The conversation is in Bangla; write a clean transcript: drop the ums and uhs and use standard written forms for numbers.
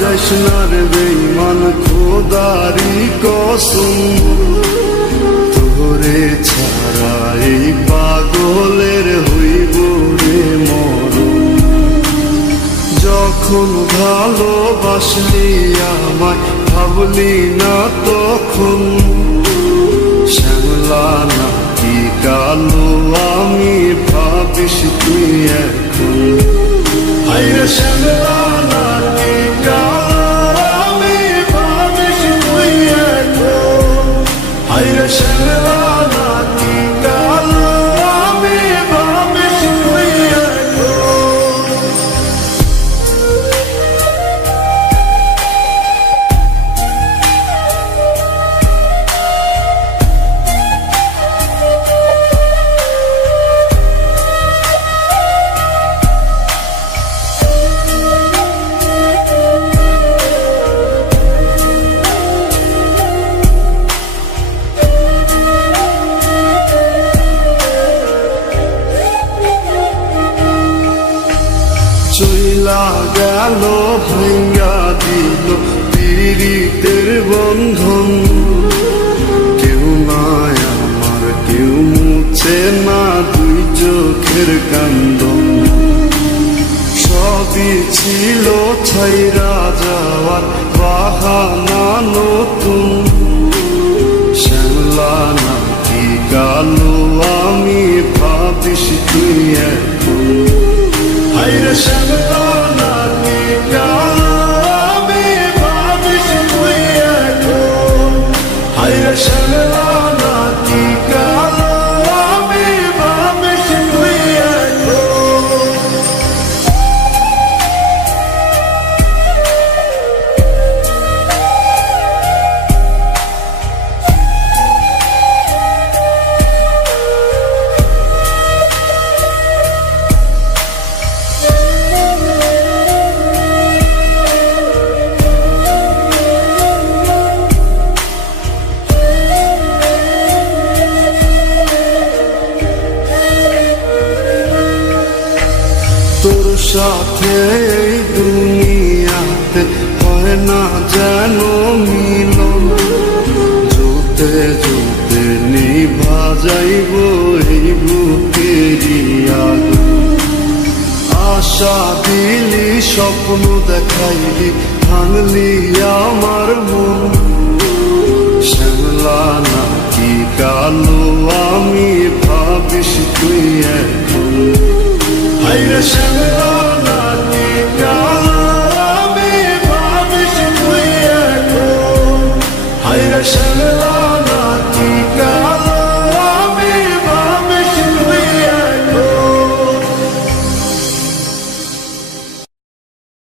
যাইস না রে বেঈমান খোদারি কসম, তোরে ছাড়া এই পাগলের হইব রে মরণ। যখন ভালোবাসলি আমায় ভাবলি না তখন, শ্যামলা নাকি কালো আমি ভাবিস তুই এখন। হায়রে শ্যামলা নাকি কালো আমি ভাবিস তুই এখন। হায়রে শ্যামলা নাকি কালো আমি ভাবিস তুই এখন। চইলা গেল ভাঙ্গা দিল পীড়িতের বন্ধন, কেউ নাই আমার কেউ মুছে না দুই চোখের কান্দন। সবই ছিল ছাইরা যাওয়ার বাহানা নতুন, শ্যামলা নাকি কালো আমি ভাবিস তুই এখন। হায়রে শ্যামলা নাকি কালো আমি ভাবিস তুই এখন। হায়রে শ্যামলা নাকি কালো আমি ভাবিস তুই এখন। তোর সাথে এই দুনিয়াতে হয় না যেন মিলন, জুতে জুতে নিভা যাইব এই বুকেরই আগুন। আশা দিলি স্বপ্ন দেখাইলি ভাঙলি আমার মন, শ্যামলা নাকি কালো আমি ভাবিস তুই এখন। হায়রে শ্যামলা